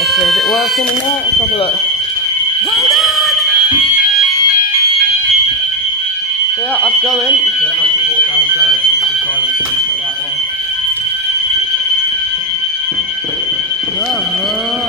Let's see, is it working in there? Let's have a look. Hold on! Yeah, that's going. So that's the walk downstairs and decide to that one. Oh.